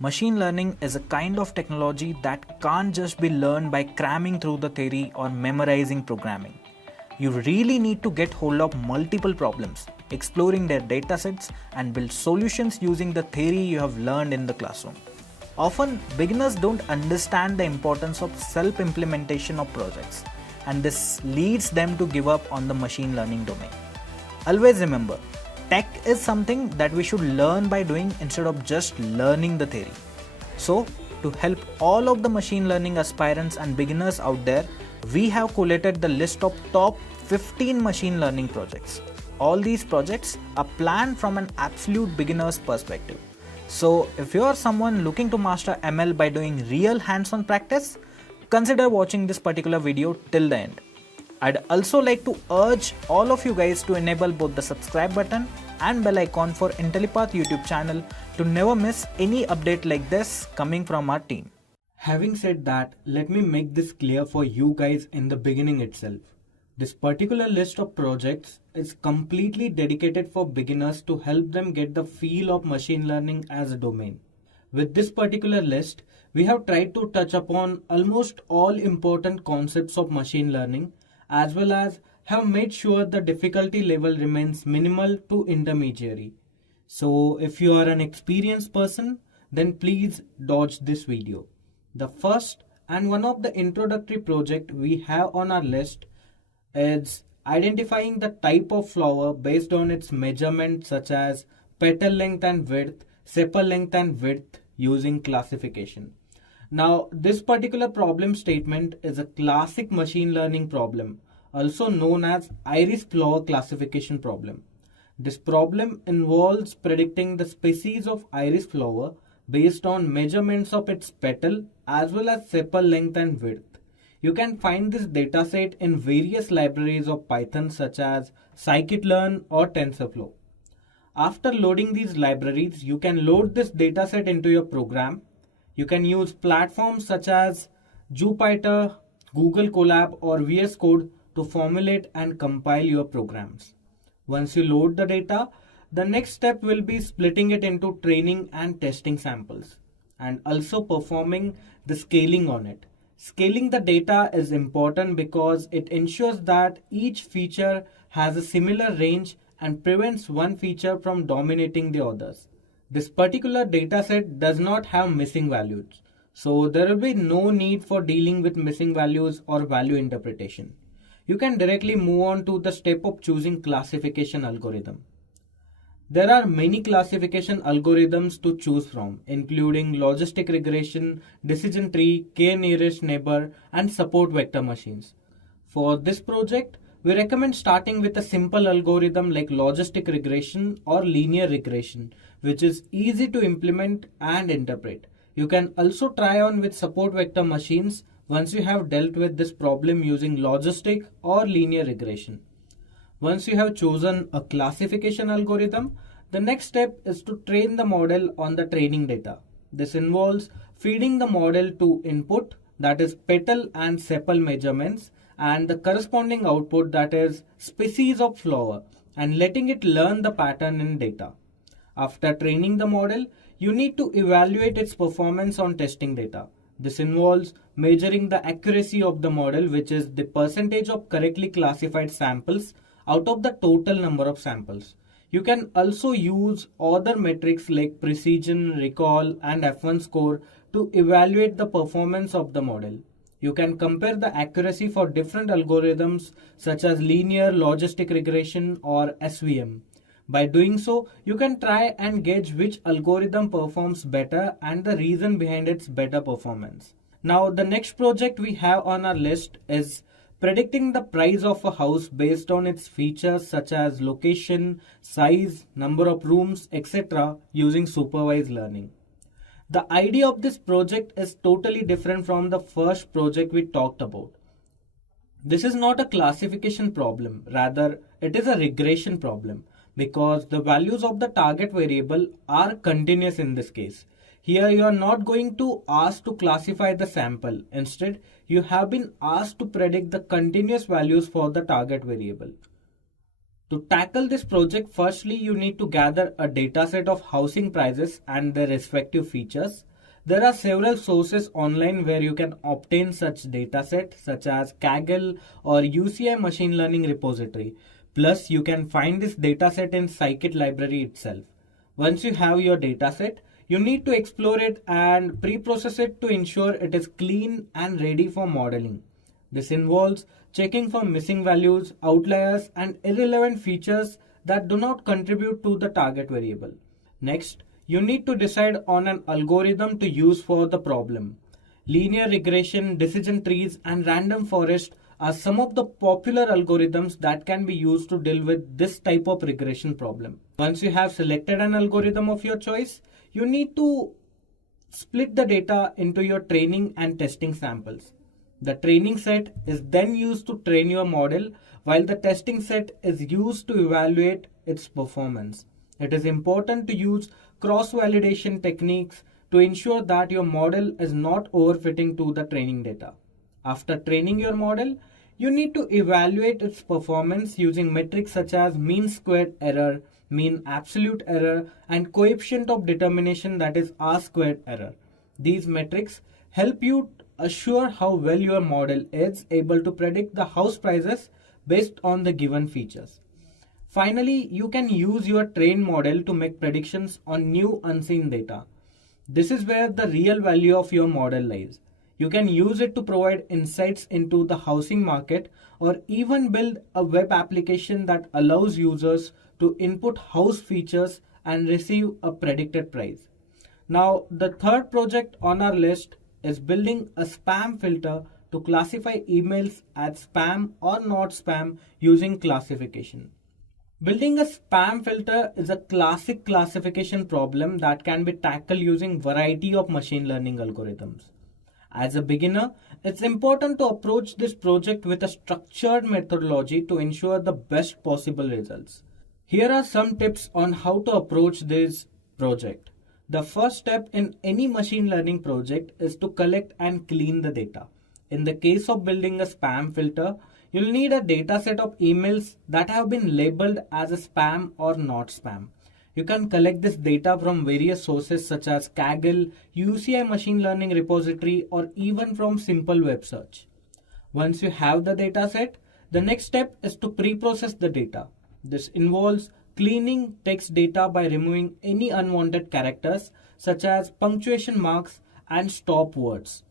Machine learning is a kind of technology that can't just be learned by cramming through the theory or memorizing programming. You really need to get hold of multiple problems, exploring their datasets, and build solutions using the theory you have learned in the classroom. Often, beginners don't understand the importance of self-implementation of projects, and this leads them to give up on the machine learning domain. Always remember, tech is something that we should learn by doing instead of just learning the theory. So, to help all of the machine learning aspirants and beginners out there, we have collated the list of top 15 machine learning projects. All these projects are planned from an absolute beginner's perspective. So, if you are someone looking to master ML by doing real hands-on practice, consider watching this particular video till the end. I'd also like to urge all of you guys to enable both the subscribe button and bell icon for Intellipaat YouTube channel to never miss any update like this coming from our team. Having said that, let me make this clear for you guys in the beginning itself. This particular list of projects is completely dedicated for beginners to help them get the feel of machine learning as a domain. With this particular list, we have tried to touch upon almost all important concepts of machine learning, as well as have made sure the difficulty level remains minimal to intermediary. So if you are an experienced person, then please dodge this video. The first and one of the introductory project we have on our list is identifying the type of flower based on its measurements such as petal length and width, sepal length and width using classification. Now, this particular problem statement is a classic machine learning problem, also known as iris flower classification problem. This problem involves predicting the species of iris flower based on measurements of its petal as well as sepal length and width. You can find this dataset in various libraries of Python such as scikit-learn or TensorFlow. After loading these libraries, you can load this dataset into your program. You can use platforms such as Jupyter, Google Colab or VS Code to formulate and compile your programs. Once you load the data, the next step will be splitting it into training and testing samples and also performing the scaling on it. Scaling the data is important because it ensures that each feature has a similar range and prevents one feature from dominating the others. This particular dataset does not have missing values, so there will be no need for dealing with missing values or value interpretation. You can directly move on to the step of choosing classification algorithm. There are many classification algorithms to choose from, including logistic regression, decision tree, k-nearest neighbor, and support vector machines. For this project, we recommend starting with a simple algorithm like logistic regression or linear regression, which is easy to implement and interpret. You can also try on with support vector machines once you have dealt with this problem using logistic or linear regression. Once you have chosen a classification algorithm, the next step is to train the model on the training data. This involves feeding the model to input, that is petal and sepal measurements, and the corresponding output, that is species of flower, and letting it learn the pattern in data. After training the model, you need to evaluate its performance on testing data. This involves measuring the accuracy of the model, which is the percentage of correctly classified samples out of the total number of samples. You can also use other metrics like precision, recall, and F1 score to evaluate the performance of the model. You can compare the accuracy for different algorithms such as linear, logistic regression, or SVM. By doing so, you can try and gauge which algorithm performs better and the reason behind its better performance. Now, the next project we have on our list is predicting the price of a house based on its features such as location, size, number of rooms, etc. using supervised learning. The idea of this project is totally different from the first project we talked about. This is not a classification problem, rather it is a regression problem because the values of the target variable are continuous in this case. Here you are not going to ask to classify the sample. Instead, you have been asked to predict the continuous values for the target variable. To tackle this project, firstly, you need to gather a dataset of housing prices and their respective features. There are several sources online where you can obtain such dataset, such as Kaggle or UCI machine learning repository. Plus, you can find this dataset in Scikit library itself. Once you have your dataset, you need to explore it and pre-process it to ensure it is clean and ready for modeling. This involves checking for missing values, outliers, and irrelevant features that do not contribute to the target variable. Next, you need to decide on an algorithm to use for the problem. Linear regression, decision trees, and random forest are some of the popular algorithms that can be used to deal with this type of regression problem. Once you have selected an algorithm of your choice, you need to split the data into your training and testing samples. The training set is then used to train your model, while the testing set is used to evaluate its performance. It is important to use cross-validation techniques to ensure that your model is not overfitting to the training data. After training your model, you need to evaluate its performance using metrics such as mean squared error, mean absolute error, and coefficient of determination, that is R squared error. These metrics help you assure how well your model is able to predict the house prices based on the given features. Finally, you can use your trained model to make predictions on new unseen data. This is where the real value of your model lies. You can use it to provide insights into the housing market or even build a web application that allows users to input house features and receive a predicted price. Now, the third project on our list is building a spam filter to classify emails as spam or not spam using classification. Building a spam filter is a classic classification problem that can be tackled using variety of machine learning algorithms. As a beginner, it's important to approach this project with a structured methodology to ensure the best possible results. Here are some tips on how to approach this project. The first step in any machine learning project is to collect and clean the data. In the case of building a spam filter, you'll need a data set of emails that have been labeled as a spam or not spam. You can collect this data from various sources such as Kaggle, UCI machine learning repository, or even from simple web search. Once you have the data set, the next step is to pre-process the data. This involves cleaning text data by removing any unwanted characters such as punctuation marks and stop words.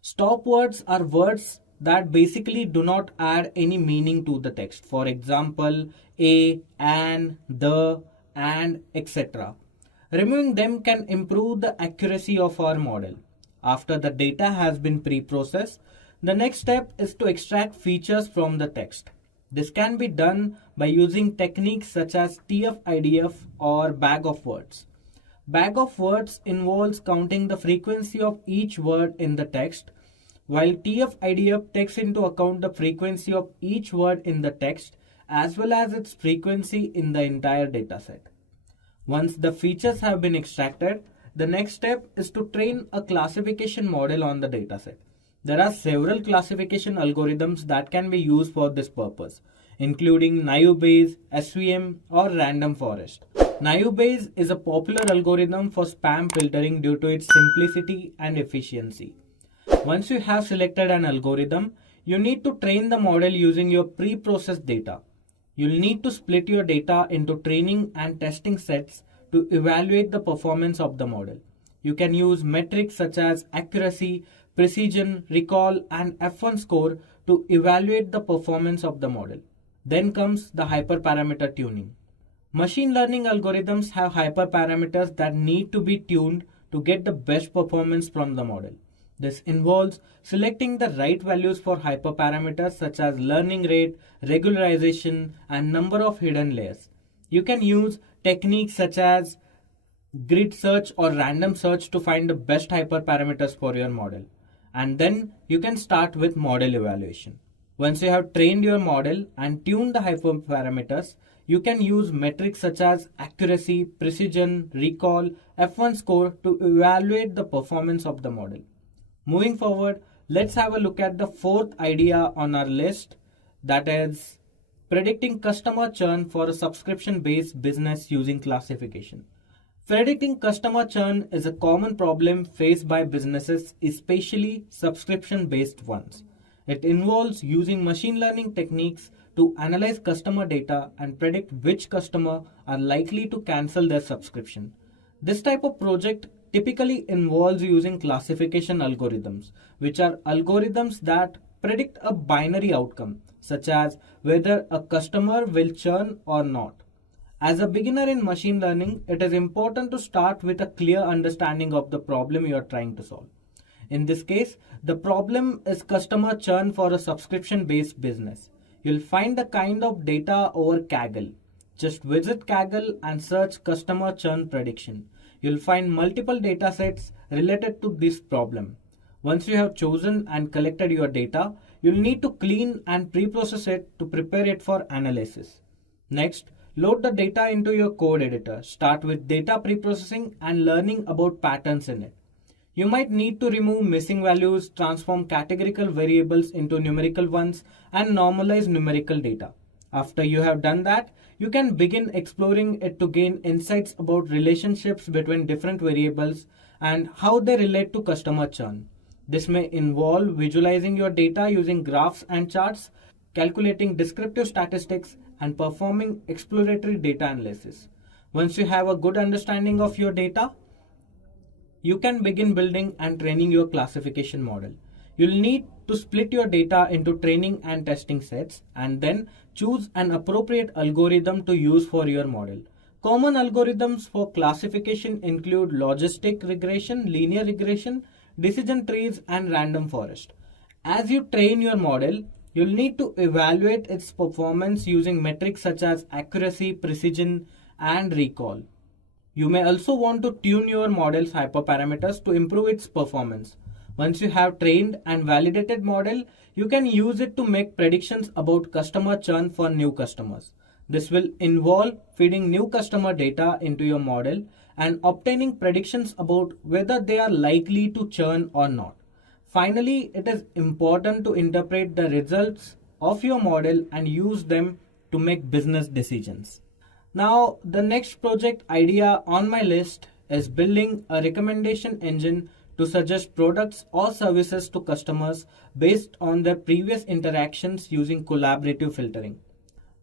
Stop words are words that basically do not add any meaning to the text. For example, a, an, the, and etc. Removing them can improve the accuracy of our model. After the data has been pre-processed, the next step is to extract features from the text. This can be done by using techniques such as TF-IDF or bag of words. Bag of words involves counting the frequency of each word in the text, while TF-IDF takes into account the frequency of each word in the text as well as its frequency in the entire dataset. Once the features have been extracted, the next step is to train a classification model on the dataset. There are several classification algorithms that can be used for this purpose, including naive Bayes, SVM, or random forest. Naive Bayes is a popular algorithm for spam filtering due to its simplicity and efficiency. Once you have selected an algorithm, you need to train the model using your pre-processed data. You'll need to split your data into training and testing sets to evaluate the performance of the model. You can use metrics such as accuracy, precision, recall, and F1 score to evaluate the performance of the model. Then comes the hyperparameter tuning. Machine learning algorithms have hyperparameters that need to be tuned to get the best performance from the model. This involves selecting the right values for hyperparameters such as learning rate, regularization, and number of hidden layers. You can use techniques such as grid search or random search to find the best hyperparameters for your model. And then you can start with model evaluation. Once you have trained your model and tuned the hyperparameters, you can use metrics such as accuracy, precision, recall, F1 score to evaluate the performance of the model. Moving forward, let's have a look at the fourth idea on our list, that is Predicting customer churn for a subscription-based business using classification. Predicting customer churn is a common problem faced by businesses, especially subscription-based ones. It involves using machine learning techniques to analyze customer data and predict which customer are likely to cancel their subscription. This type of project typically involves using classification algorithms, which are algorithms that predict a binary outcome, such as whether a customer will churn or not. As a beginner in machine learning, it is important to start with a clear understanding of the problem you are trying to solve. In this case, the problem is customer churn for a subscription-based business. You'll find the kind of data over Kaggle. Just visit Kaggle and search customer churn prediction. You'll find multiple datasets related to this problem. Once you have chosen and collected your data, you'll need to clean and pre-process it to prepare it for analysis. Next, load the data into your code editor. Start with data pre-processing and learning about patterns in it. You might need to remove missing values, transform categorical variables into numerical ones, and normalize numerical data. After you have done that, you can begin exploring it to gain insights about relationships between different variables and how they relate to customer churn. This may involve visualizing your data using graphs and charts, calculating descriptive statistics, and performing exploratory data analysis. Once you have a good understanding of your data, you can begin building and training your classification model. You'll need to split your data into training and testing sets and then choose an appropriate algorithm to use for your model. Common algorithms for classification include logistic regression, linear regression, decision trees, and random forest. As you train your model, you'll need to evaluate its performance using metrics such as accuracy, precision, and recall. You may also want to tune your model's hyperparameters to improve its performance. Once you have trained and validated model, you can use it to make predictions about customer churn for new customers. This will involve feeding new customer data into your model and obtaining predictions about whether they are likely to churn or not. Finally, it is important to interpret the results of your model and use them to make business decisions. Now, the next project idea on my list is building a recommendation engine to suggest products or services to customers based on their previous interactions using collaborative filtering.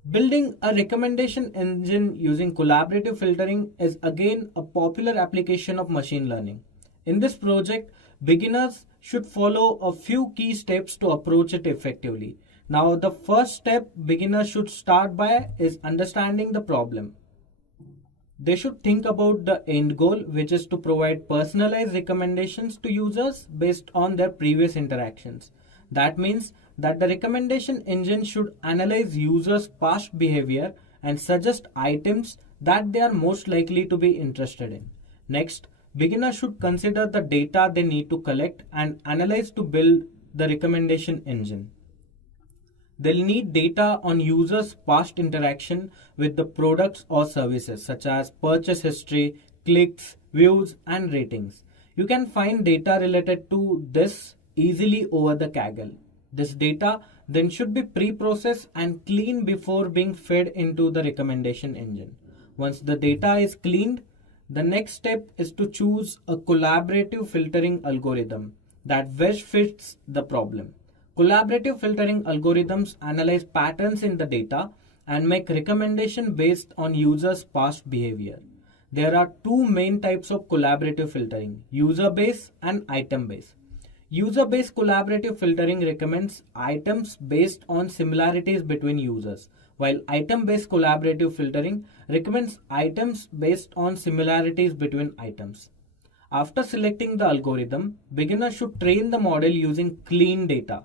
Building a recommendation engine using collaborative filtering is again a popular application of machine learning. In this project, beginners should follow a few key steps to approach it effectively. Now, the first step beginners should start by is understanding the problem. They should think about the end goal, which is to provide personalized recommendations to users based on their previous interactions. That means that the recommendation engine should analyze users' past behavior and suggest items that they are most likely to be interested in. Next, beginners should consider the data they need to collect and analyze to build the recommendation engine. They'll need data on users' past interaction with the products or services such as purchase history, clicks, views, and ratings. You can find data related to this easily over the Kaggle. This data then should be pre-processed and cleaned before being fed into the recommendation engine. Once the data is cleaned, the next step is to choose a collaborative filtering algorithm that best fits the problem. Collaborative filtering algorithms analyze patterns in the data and make recommendations based on users' past behavior. There are two main types of collaborative filtering, user-based and item-based. User-based collaborative filtering recommends items based on similarities between users, while item-based collaborative filtering recommends items based on similarities between items. After selecting the algorithm, beginners should train the model using clean data.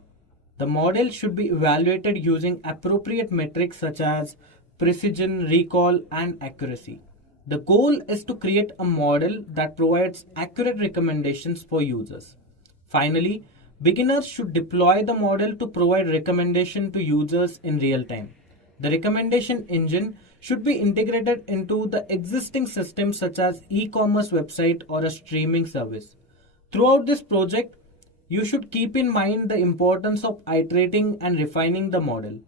The model should be evaluated using appropriate metrics such as precision, recall, and accuracy. The goal is to create a model that provides accurate recommendations for users. Finally, beginners should deploy the model to provide recommendation to users in real time. The recommendation engine should be integrated into the existing systems such as e-commerce website or a streaming service. Throughout this project, you should keep in mind the importance of iterating and refining the model.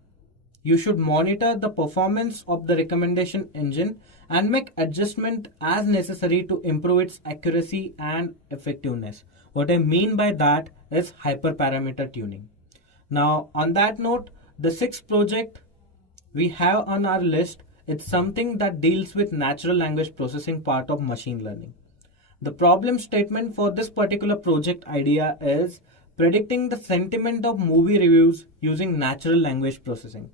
You should monitor the performance of the recommendation engine and make adjustment as necessary to improve its accuracy and effectiveness. What I mean by that is hyperparameter tuning. Now, on that note, the sixth project we have on our list, it's something that deals with natural language processing part of machine learning. The problem statement for this particular project idea is predicting the sentiment of movie reviews using natural language processing.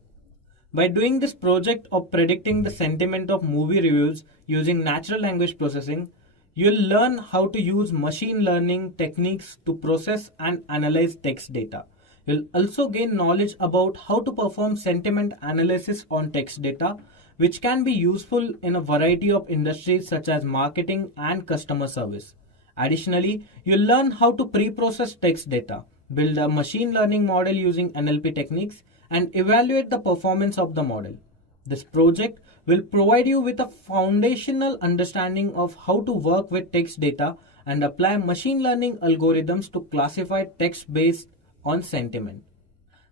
By doing this project of predicting the sentiment of movie reviews using natural language processing, you'll learn how to use machine learning techniques to process and analyze text data. You'll also gain knowledge about how to perform sentiment analysis on text data, which can be useful in a variety of industries such as marketing and customer service. Additionally, you'll learn how to pre-process text data, build a machine learning model using NLP techniques, and evaluate the performance of the model. This project will provide you with a foundational understanding of how to work with text data and apply machine learning algorithms to classify text based on sentiment.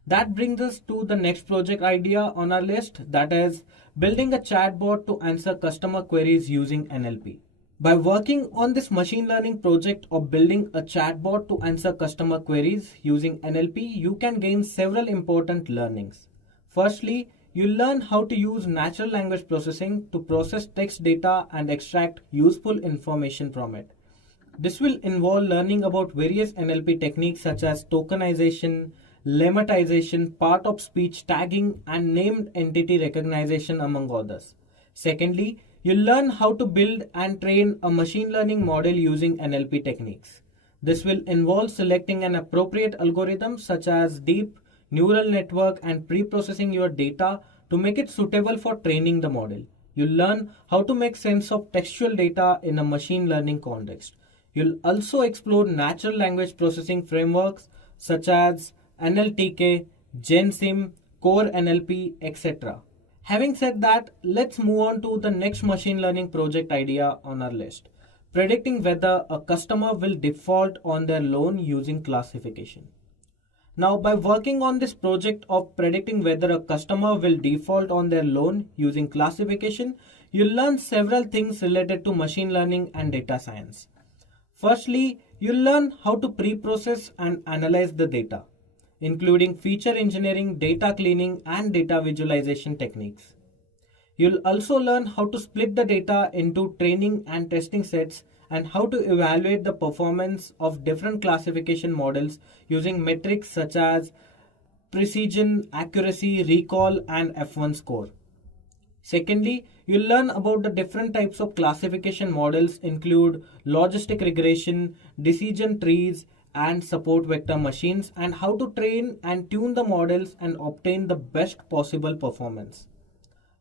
That brings us to the next project idea on our list, that is building a chatbot to answer customer queries using NLP. By working on this machine learning project of building a chatbot to answer customer queries using NLP, you can gain several important learnings. Firstly, you learn how to use natural language processing to process text data and extract useful information from it. This will involve learning about various NLP techniques such as tokenization, lemmatization, part of speech tagging, and named entity recognition, among others. Secondly, you learn how to build and train a machine learning model using NLP techniques. This will involve selecting an appropriate algorithm such as deep neural network and pre-processing your data to make it suitable for training the model. You'll learn how to make sense of textual data in a machine learning context. You'll also explore natural language processing frameworks such as NLTK, GenSim, Core NLP, etc. Having said that, let's move on to the next machine learning project idea on our list. Predicting whether a customer will default on their loan using classification. Now, by working on this project of predicting whether a customer will default on their loan using classification, you'll learn several things related to machine learning and data science. Firstly, you'll learn how to pre-process and analyze the data, including feature engineering, data cleaning, and data visualization techniques. You'll also learn how to split the data into training and testing sets and how to evaluate the performance of different classification models using metrics such as precision, accuracy, recall, and F1 score. Secondly, you'll learn about the different types of classification models include logistic regression, decision trees, and support vector machines, and how to train and tune the models and obtain the best possible performance.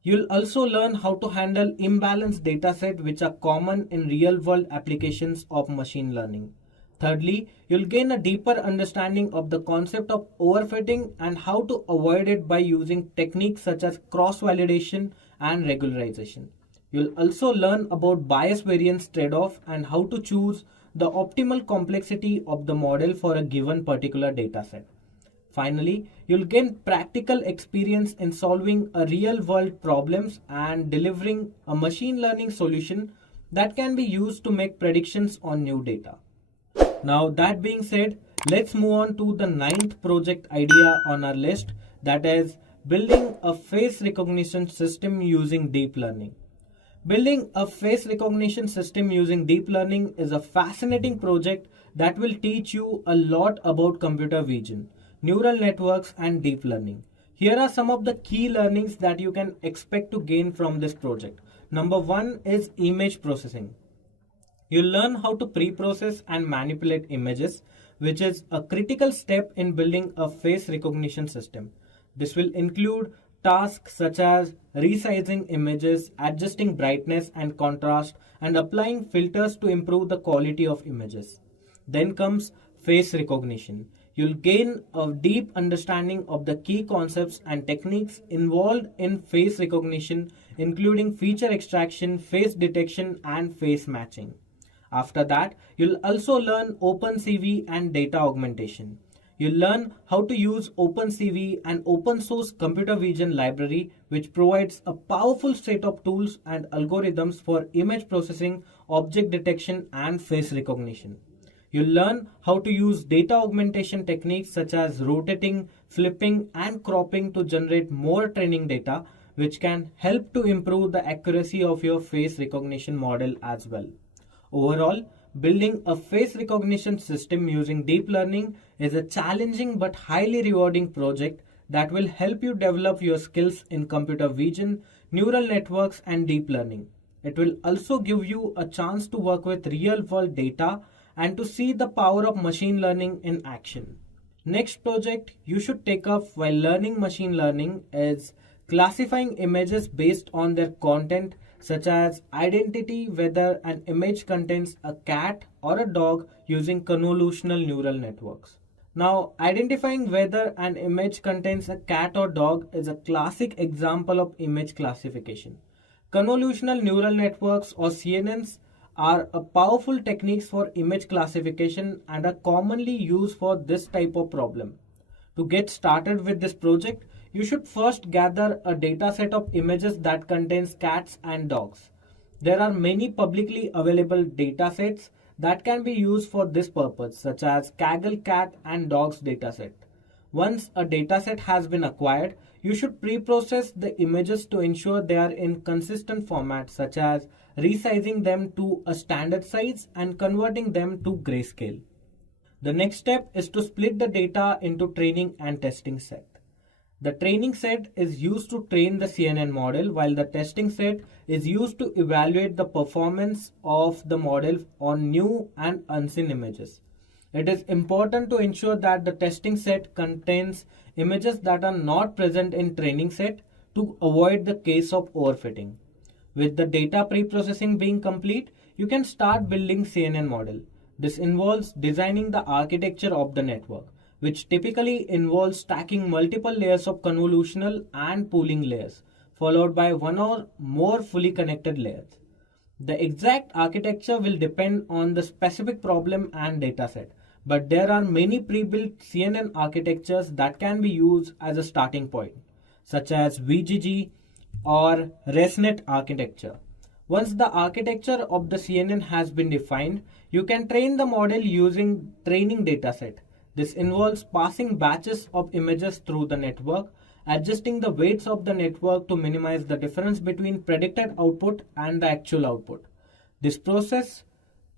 You'll also learn how to handle imbalanced datasets which are common in real-world applications of machine learning. Thirdly, you'll gain a deeper understanding of the concept of overfitting and how to avoid it by using techniques such as cross-validation and regularization. You'll also learn about bias variance trade-off and how to choose the optimal complexity of the model for a given particular dataset. Finally, you'll gain practical experience in solving a real-world problems and delivering a machine learning solution that can be used to make predictions on new data. Now, that being said, let's move on to the ninth project idea on our list, that is building a face recognition system using deep learning. Building a face recognition system using deep learning is a fascinating project that will teach you a lot about computer vision, neural networks, and deep learning. Here are some of the key learnings that you can expect to gain from this project. Number one is image processing. You'll learn how to pre-process and manipulate images, which is a critical step in building a face recognition system. This will include tasks such as resizing images, adjusting brightness and contrast, and applying filters to improve the quality of images. Then comes face recognition. You'll gain a deep understanding of the key concepts and techniques involved in face recognition, including feature extraction, face detection, and face matching. After that, you'll also learn OpenCV and data augmentation. You'll learn how to use OpenCV, an open source computer vision library which provides a powerful set of tools and algorithms for image processing, object detection, and face recognition. You'll learn how to use data augmentation techniques such as rotating, flipping, and cropping to generate more training data, which can help to improve the accuracy of your face recognition model as well. Overall, building a face recognition system using deep learning is a challenging but highly rewarding project that will help you develop your skills in computer vision, neural networks, and deep learning. It will also give you a chance to work with real world data and to see the power of machine learning in action. Next project you should take up while learning machine learning is classifying images based on their content, such as identity whether an image contains a cat or a dog using convolutional neural networks. Now, identifying whether an image contains a cat or dog is a classic example of image classification. Convolutional neural networks or CNNs are a powerful techniques for image classification and are commonly used for this type of problem. To get started with this project, you should first gather a dataset of images that contains cats and dogs. There are many publicly available datasets that can be used for this purpose, such as Kaggle cat and dogs dataset. Once a dataset has been acquired, you should pre-process the images to ensure they are in consistent formats, such as resizing them to a standard size and converting them to grayscale. The next step is to split the data into training and testing set. The training set is used to train the CNN model, while the testing set is used to evaluate the performance of the model on new and unseen images. It is important to ensure that the testing set contains images that are not present in training set to avoid the case of overfitting. With the data pre-processing being complete, you can start building CNN model. This involves designing the architecture of the network, which typically involves stacking multiple layers of convolutional and pooling layers, followed by one or more fully connected layers. The exact architecture will depend on the specific problem and dataset, but there are many pre-built CNN architectures that can be used as a starting point, such as VGG or ResNet architecture. Once the architecture of the CNN has been defined, you can train the model using training dataset. This involves passing batches of images through the network, adjusting the weights of the network to minimize the difference between predicted output and the actual output. This process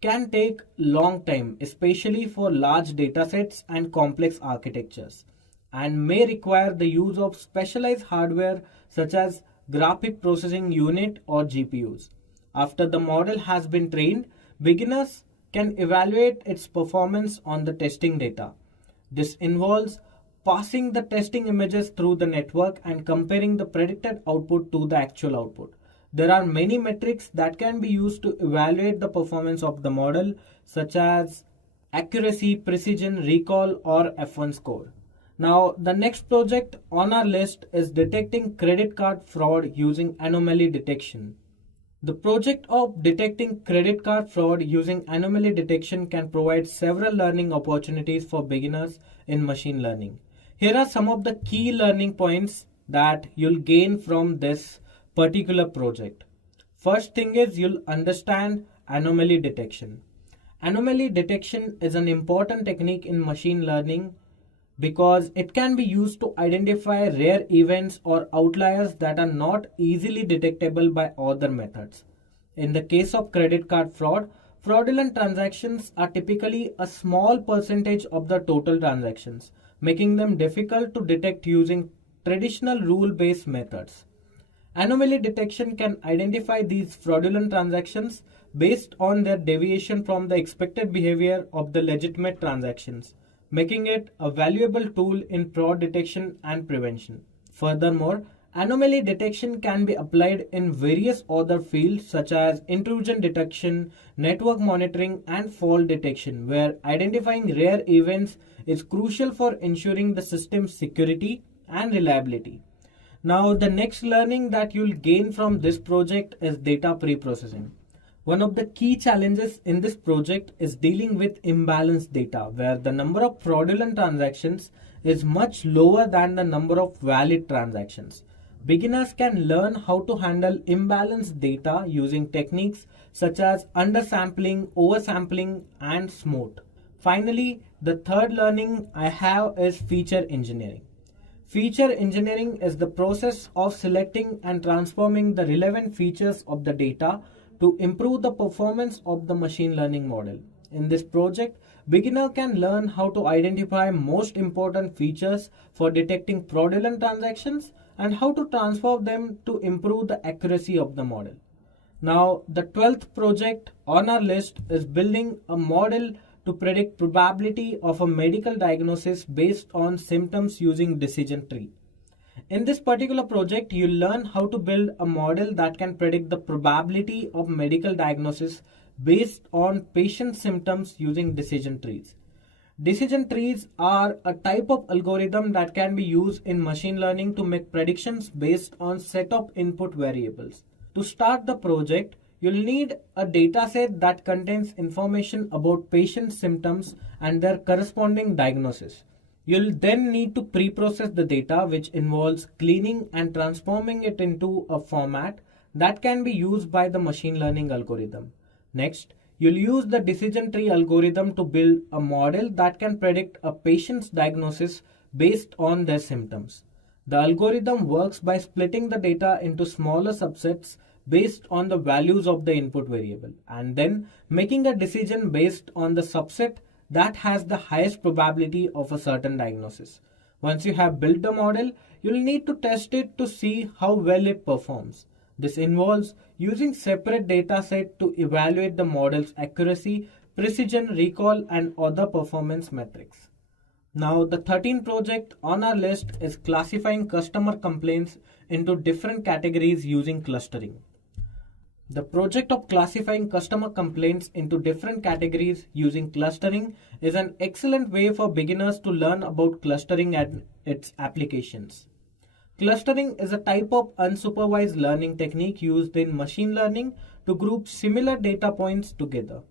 can take long time, especially for large datasets and complex architectures, and may require the use of specialized hardware such as graphic processing unit or GPUs. After the model has been trained, beginners can evaluate its performance on the testing data. This involves passing the testing images through the network and comparing the predicted output to the actual output. There are many metrics that can be used to evaluate the performance of the model, such as accuracy, precision, recall, or F1 score. Now, the next project on our list is detecting credit card fraud using anomaly detection. The project of detecting credit card fraud using anomaly detection can provide several learning opportunities for beginners in machine learning. Here are some of the key learning points that you'll gain from this particular project. First thing is you'll understand anomaly detection. Anomaly detection is an important technique in machine learning because it can be used to identify rare events or outliers that are not easily detectable by other methods. In the case of credit card fraud, fraudulent transactions are typically a small percentage of the total transactions, making them difficult to detect using traditional rule-based methods. Anomaly detection can identify these fraudulent transactions based on their deviation from the expected behavior of the legitimate transactions, making it a valuable tool in fraud detection and prevention. Furthermore, anomaly detection can be applied in various other fields such as intrusion detection, network monitoring, and fault detection, where identifying rare events is crucial for ensuring the system's security and reliability. Now, the next learning that you'll gain from this project is data pre-processing. One of the key challenges in this project is dealing with imbalanced data, where the number of fraudulent transactions is much lower than the number of valid transactions. Beginners can learn how to handle imbalanced data using techniques such as undersampling, oversampling, and smooth. Finally, the third learning I have is feature engineering. Feature engineering is the process of selecting and transforming the relevant features of the data to improve the performance of the machine learning model. In this project, beginner can learn how to identify most important features for detecting fraudulent transactions and how to transform them to improve the accuracy of the model. Now, the 12th project on our list is building a model to predict probability of a medical diagnosis based on symptoms using decision tree. In this particular project, you'll learn how to build a model that can predict the probability of medical diagnosis based on patient symptoms using decision trees. Decision trees are a type of algorithm that can be used in machine learning to make predictions based on set of input variables. To start the project, you'll need a dataset that contains information about patient symptoms and their corresponding diagnosis. You'll then need to pre-process the data, which involves cleaning and transforming it into a format that can be used by the machine learning algorithm. Next, you'll use the decision tree algorithm to build a model that can predict a patient's diagnosis based on their symptoms. The algorithm works by splitting the data into smaller subsets based on the values of the input variable and then making a decision based on the subset that has the highest probability of a certain diagnosis. Once you have built the model, you'll need to test it to see how well it performs. This involves using separate dataset to evaluate the model's accuracy, precision, recall, and other performance metrics. Now, the 13th project on our list is classifying customer complaints into different categories using clustering. The project of classifying customer complaints into different categories using clustering is an excellent way for beginners to learn about clustering and its applications. Clustering is a type of unsupervised learning technique used in machine learning to group similar data points together.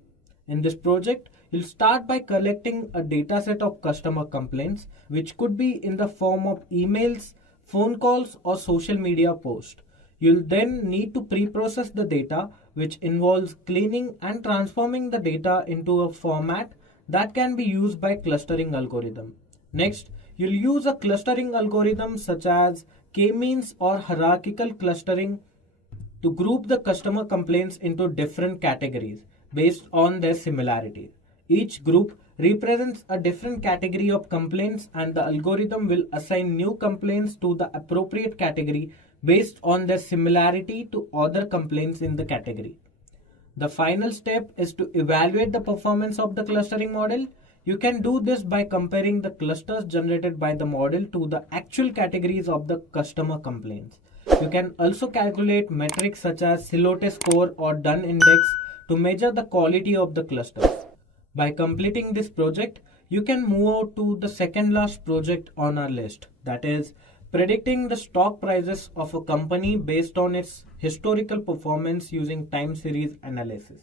In this project, you'll start by collecting a dataset of customer complaints, which could be in the form of emails, phone calls, or social media posts. You'll then need to pre-process the data, which involves cleaning and transforming the data into a format that can be used by clustering algorithm. Next, you'll use a clustering algorithm such as k-means or hierarchical clustering to group the customer complaints into different categories based on their similarity. Each group represents a different category of complaints, and the algorithm will assign new complaints to the appropriate category based on their similarity to other complaints in the category. The final step is to evaluate the performance of the clustering model. You can do this by comparing the clusters generated by the model to the actual categories of the customer complaints. You can also calculate metrics such as Silote score or Dunn index to measure the quality of the clusters. By completing this project, you can move out to the second last project on our list, that is predicting the stock prices of a company based on its historical performance using time series analysis.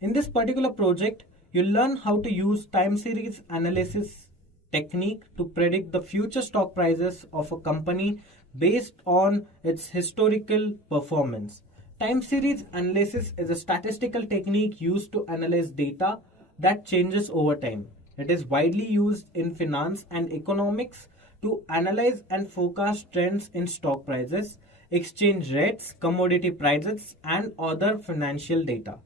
In this particular project, you'll learn how to use time series analysis technique to predict the future stock prices of a company based on its historical performance. Time series analysis is a statistical technique used to analyze data that changes over time. It is widely used in finance and economics to analyze and forecast trends in stock prices, exchange rates, commodity prices, and other financial data.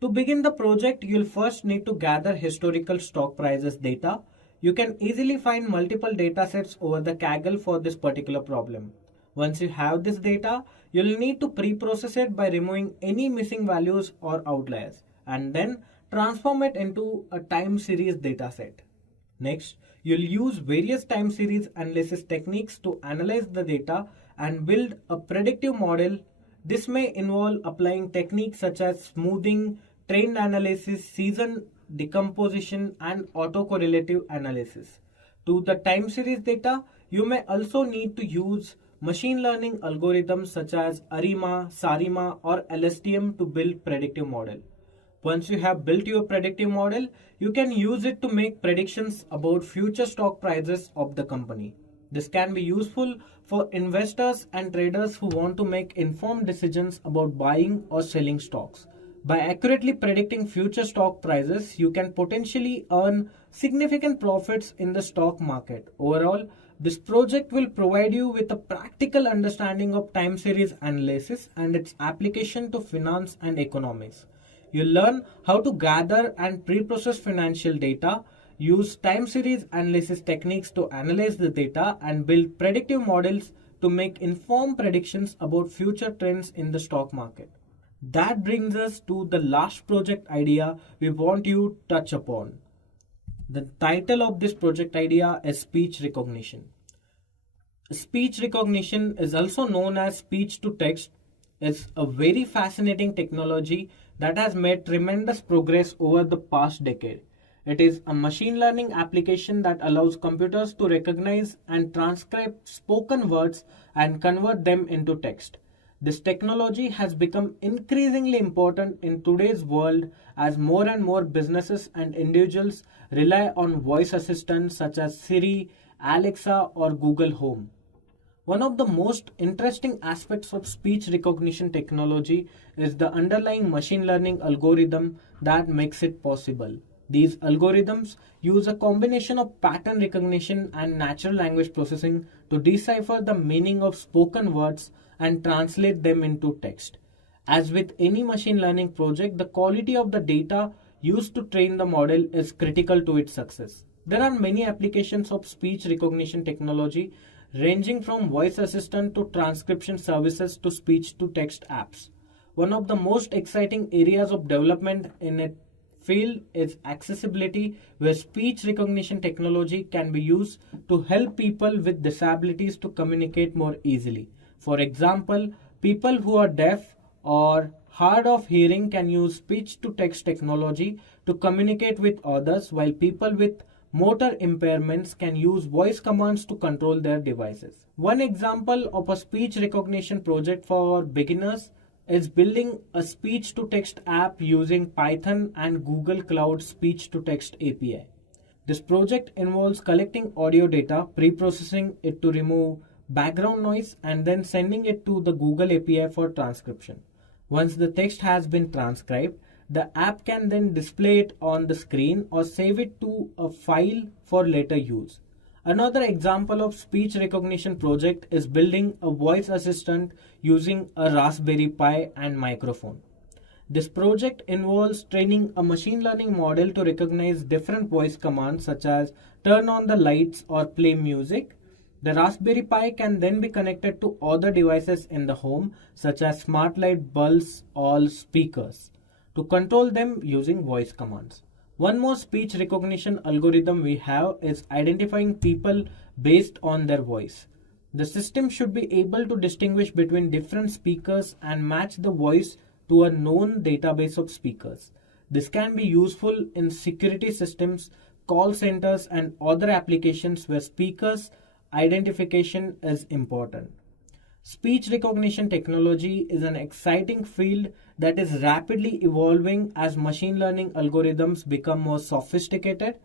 To begin the project, you'll first need to gather historical stock prices data. You can easily find multiple datasets over the Kaggle for this particular problem. Once you have this data, you'll need to pre-process it by removing any missing values or outliers, and then transform it into a time series dataset. Next, you'll use various time series analysis techniques to analyze the data and build a predictive model. This may involve applying techniques such as smoothing, trend analysis, season decomposition, and autocorrelative analysis. To the time series data, you may also need to use machine learning algorithms such as ARIMA, SARIMA, or LSTM to build predictive model. Once you have built your predictive model, you can use it to make predictions about future stock prices of the company. This can be useful for investors and traders who want to make informed decisions about buying or selling stocks. By accurately predicting future stock prices, you can potentially earn significant profits in the stock market. Overall, this project will provide you with a practical understanding of time series analysis and its application to finance and economics. You'll learn how to gather and pre-process financial data, use time series analysis techniques to analyze the data, and build predictive models to make informed predictions about future trends in the stock market. That brings us to the last project idea we want you to touch upon. The title of this project idea is speech recognition. Speech recognition is also known as speech to text. It's a very fascinating technology that has made tremendous progress over the past decade. It is a machine learning application that allows computers to recognize and transcribe spoken words and convert them into text. This technology has become increasingly important in today's world as more and more businesses and individuals rely on voice assistants such as Siri, Alexa, or Google Home. One of the most interesting aspects of speech recognition technology is the underlying machine learning algorithm that makes it possible. These algorithms use a combination of pattern recognition and natural language processing to decipher the meaning of spoken words and translate them into text. As with any machine learning project, the quality of the data used to train the model is critical to its success. There are many applications of speech recognition technology ranging from voice assistant to transcription services to speech to text apps. One of the most exciting areas of development in a field is accessibility, where speech recognition technology can be used to help people with disabilities to communicate more easily. For example, people who are deaf or hard of hearing can use speech to text technology to communicate with others, while people with motor impairments can use voice commands to control their devices. One example of a speech recognition project for beginners is building a speech to text app using Python and Google Cloud Speech to Text API. This project involves collecting audio data, pre-processing it to remove background noise, and then sending it to the Google API for transcription. Once the text has been transcribed, the app can then display it on the screen or save it to a file for later use. Another example of speech recognition project is building a voice assistant using a Raspberry Pi and microphone. This project involves training a machine learning model to recognize different voice commands such as turn on the lights or play music. The Raspberry Pi can then be connected to other devices in the home such as smart light bulbs or speakers to control them using voice commands. One more speech recognition algorithm we have is identifying people based on their voice. The system should be able to distinguish between different speakers and match the voice to a known database of speakers. This can be useful in security systems, call centers, and other applications where speakers identification is important. Speech recognition technology is an exciting field that is rapidly evolving as machine learning algorithms become more sophisticated.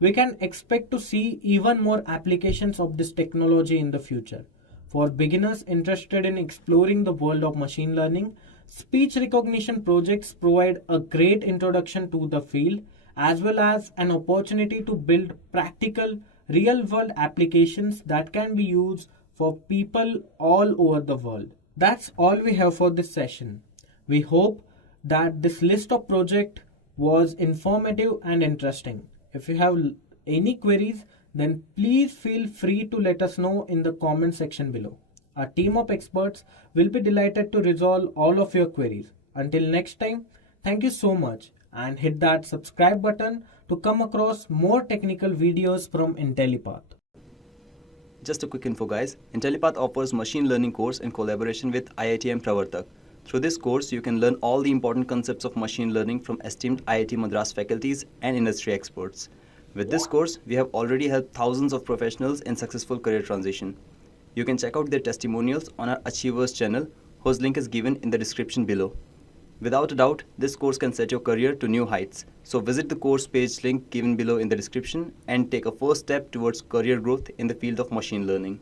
We can expect to see even more applications of this technology in the future. For beginners interested in exploring the world of machine learning, speech recognition projects provide a great introduction to the field as well as an opportunity to build practical, real-world applications that can be used for people all over the world. That's all we have for this session. We hope that this list of projects was informative and interesting. If you have any queries, then please feel free to let us know in the comment section below. Our team of experts will be delighted to resolve all of your queries. Until next time, thank you so much and hit that subscribe button to come across more technical videos from Intellipaat. Just a quick info guys, Intellipaat offers machine learning course in collaboration with IITM Pravartak. Through this course, you can learn all the important concepts of machine learning from esteemed IIT Madras faculties and industry experts. With this course, we have already helped thousands of professionals in successful career transition. You can check out their testimonials on our Achievers channel, whose link is given in the description below. Without a doubt, this course can set your career to new heights. So visit the course page link given below in the description and take a first step towards career growth in the field of machine learning.